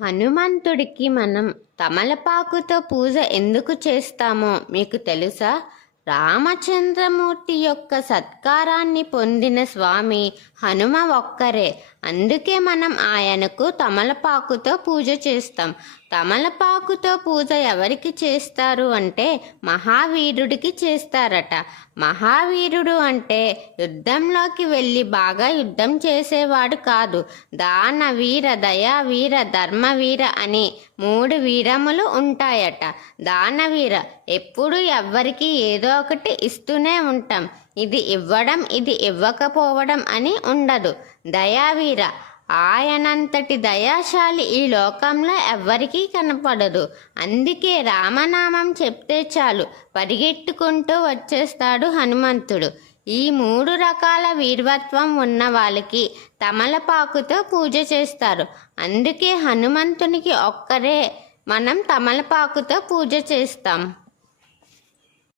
హనుమంతుడికి మనం తమలపాకుతో పూజ ఎందుకు చేస్తామో మీకు తెలుసా? రామచంద్రమూర్తి యొక్క సత్కారాన్ని పొందిన స్వామి హనుమ ఒక్కరే. అందుకే మనం ఆయనకు తమలపాకుతో పూజ చేస్తాం. తమలపాకుతో పూజ ఎవరికి చేస్తారు అంటే మహావీరుడికి చేస్తారట. మహావీరుడు అంటే యుద్ధంలోకి వెళ్ళి బాగా యుద్ధం చేసేవాడు కాదు. దాన వీర దయా వీర ధర్మవీర అని మూడు వీరములు ఉంటాయట. దానవీర ఎప్పుడు ఎవ్వరికి ఏదో ఒకటి ఇస్తూనే ఉంటాం. ఇది ఇవ్వడం ఇది ఇవ్వకపోవడం అని ఉండదు. దయావీర ఆయనంతటి దయాశాలి ఈ లోకంలో ఎవ్వరికీ కనపడదు. అందుకే రామనామం చెప్తే చాలు పరిగెట్టుకుంటూ వచ్చేస్తాడు హనుమంతుడు. ఈ మూడు రకాల వీరవత్వం ఉన్న వాళ్ళకి తమలపాకుతో పూజ చేస్తారు. అందుకే హనుమంతునికి ఒక్కరే మనం తమలపాకుతో పూజ చేస్తాం.